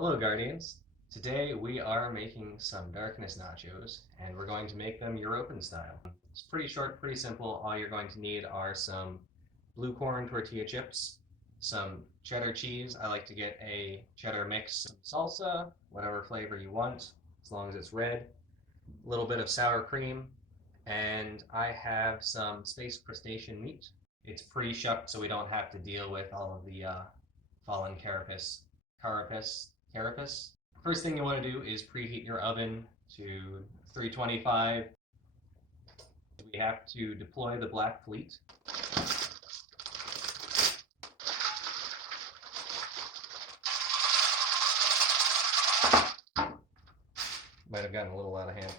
Hello, Guardians. Today we are making some darkness nachos, and we're going to make them Europan style. It's pretty short, pretty simple. All you're going to need are some blue corn tortilla chips, some cheddar cheese. I like to get a cheddar mix, some salsa, whatever flavor you want, as long as it's red, a little bit of sour cream, and I have some space crustacean meat. It's pre-shucked, so we don't have to deal with all of the fallen carapace. First thing you want to do is preheat your oven to 325. We have to deploy the black fleet. Might have gotten a little out of hand.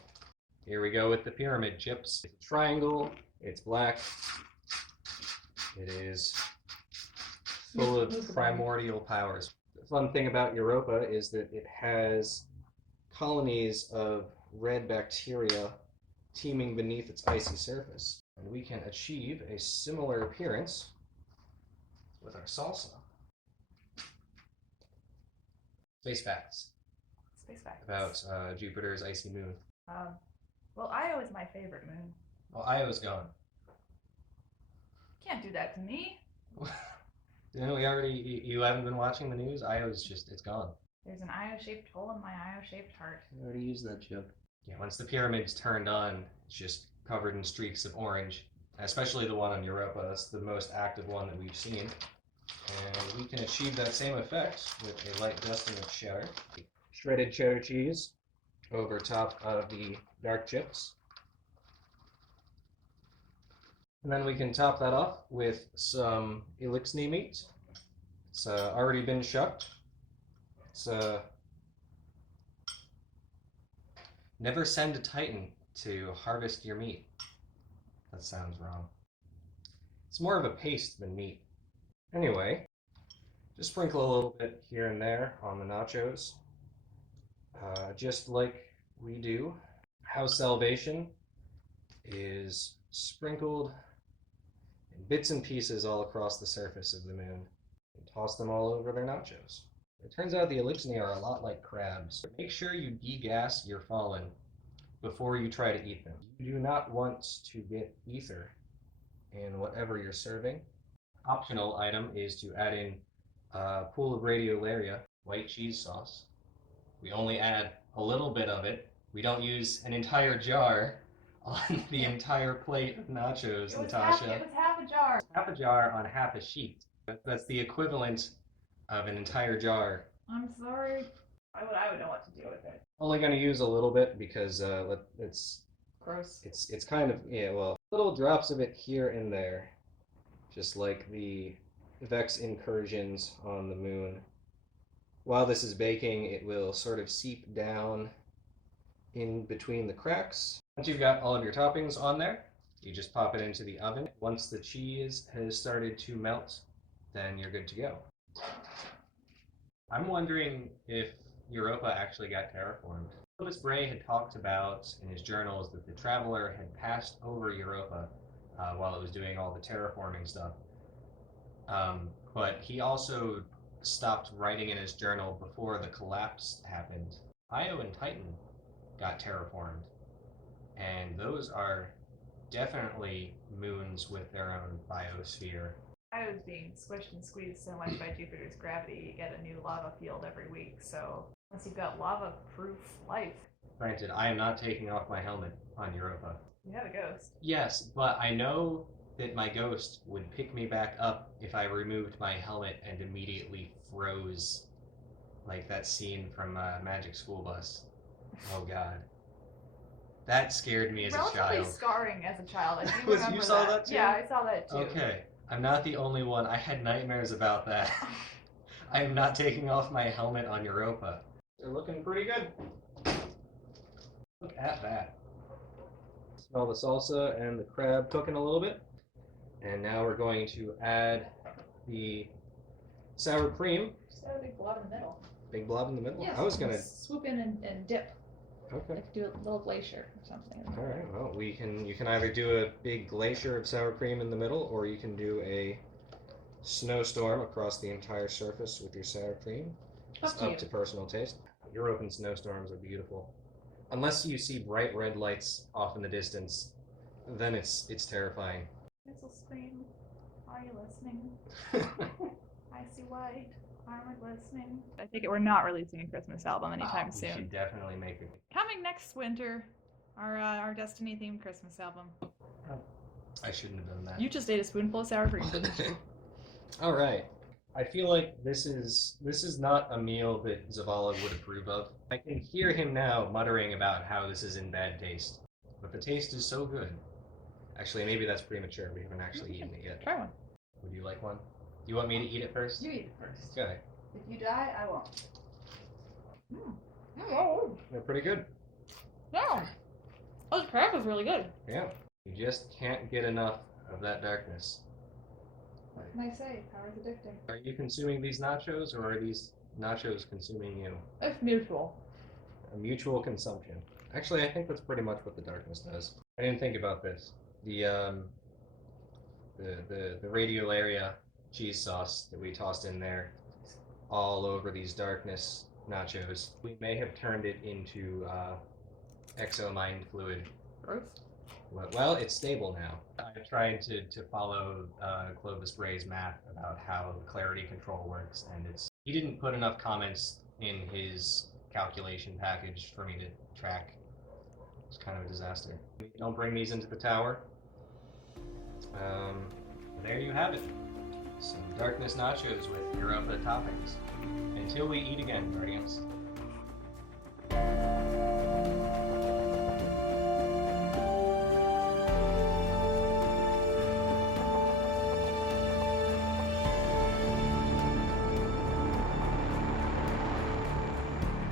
Here we go with the pyramid chips. It's a triangle, it's black, it is full of primordial powers. The fun thing about Europa is that it has colonies of red bacteria teeming beneath its icy surface. And we can achieve a similar appearance with our salsa. Space facts about Jupiter's icy moon. Well, Io is my favorite moon. Well, Io's gone. Can't do that to me. You know, you haven't been watching the news? Io's just, it's gone. There's an Io-shaped hole in my Io-shaped heart. I already used that joke. Yeah, once the pyramid's turned on, it's just covered in streaks of orange. Especially the one on Europa. That's the most active one that we've seen. And we can achieve that same effect with a light dusting of cheddar. Shredded cheddar cheese over top of the dark chips. And then we can top that off with some Eliksni meat. It's already been shucked. It's never send a Titan to harvest your meat. That sounds wrong. It's more of a paste than meat. Anyway, just sprinkle a little bit here and there on the nachos. Just like we do. House salvation is sprinkled in bits and pieces all across the surface of the moon and toss them all over their nachos. It turns out the Eliksni are a lot like crabs. Make sure you degas your fallen before you try to eat them. You do not want to get ether in whatever you're serving. Optional item is to add in a pool of radiolaria, white cheese sauce. We only add a little bit of it. We don't use an entire jar on the entire plate of nachos, Natasha. It was half a jar. Half a jar on half a sheet. That's the equivalent of an entire jar. I'm sorry. I would know what to do with it. Only going to use a little bit because it's gross. It's kind of, yeah, well, little drops of it here and there, just like the Vex incursions on the moon. While this is baking, it will sort of seep down in between the cracks. Once you've got all of your toppings on there, you just pop it into the oven. Once the cheese has started to melt, then you're good to go. I'm wondering if Europa actually got terraformed. Elvis Bray had talked about in his journals that the Traveler had passed over Europa while it was doing all the terraforming stuff. But he also stopped writing in his journal before the collapse happened. Io and Titan got terraformed, and those are definitely moons with their own biosphere. I was being squished and squeezed so much by Jupiter's gravity, you get a new lava field every week, so once you've got lava-proof life. Granted, I am not taking off my helmet on Europa. You have a ghost. Yes, but I know that my ghost would pick me back up if I removed my helmet and immediately froze, like that scene from Magic School Bus. Oh god. That scared me as a child. Relatively scarring as a child. I do remember You saw that too? Yeah, I saw that too. Okay. I'm not the only one. I had nightmares about that. I am not taking off my helmet on Europa. They're looking pretty good. Look at that. Smell the salsa and the crab cooking a little bit. And now we're going to add the sour cream. Just add a big blob in the middle. Big blob in the middle? Yes, I was gonna swoop in and dip. Okay. Like do a little glacier or something. Alright, well you can either do a big glacier of sour cream in the middle, or you can do a snowstorm across the entire surface with your sour cream. It's up to personal taste. Europan snowstorms are beautiful. Unless you see bright red lights off in the distance, then it's terrifying. This'll scream. Are you listening? I see white. Armored listening. I think we're not releasing a Christmas album anytime You soon. should definitely make it. Coming next winter, our Destiny themed Christmas album. I shouldn't have done that. You just ate a spoonful of sour cream, didn't you? All right. I feel like this is not a meal that Zavala would approve of. I can hear him now muttering about how this is in bad taste, but the taste is so good. Actually, maybe that's premature. We haven't actually eaten it yet. Try one. Would you like one? Do you want me to eat it first? You eat it first. Okay. If you die, I won't. They're pretty good. Yeah. Oh, the crab was really good. Yeah. You just can't get enough of that darkness. What can I say? Power's addicting. Are you consuming these nachos, or are these nachos consuming you? It's mutual. A mutual consumption. Actually, I think that's pretty much what the darkness does. I didn't think about this. The radiolaria cheese sauce that we tossed in there, all over these darkness nachos. We may have turned it into exo-mind fluid. Gross. Well, it's stable now. I tried to follow Clovis Bray's math about how clarity control works, and he didn't put enough comments in his calculation package for me to track. It's kind of a disaster. Don't bring these into the tower. There you have it. Some darkness nachos with Europa toppings. Until we eat again, Guardians.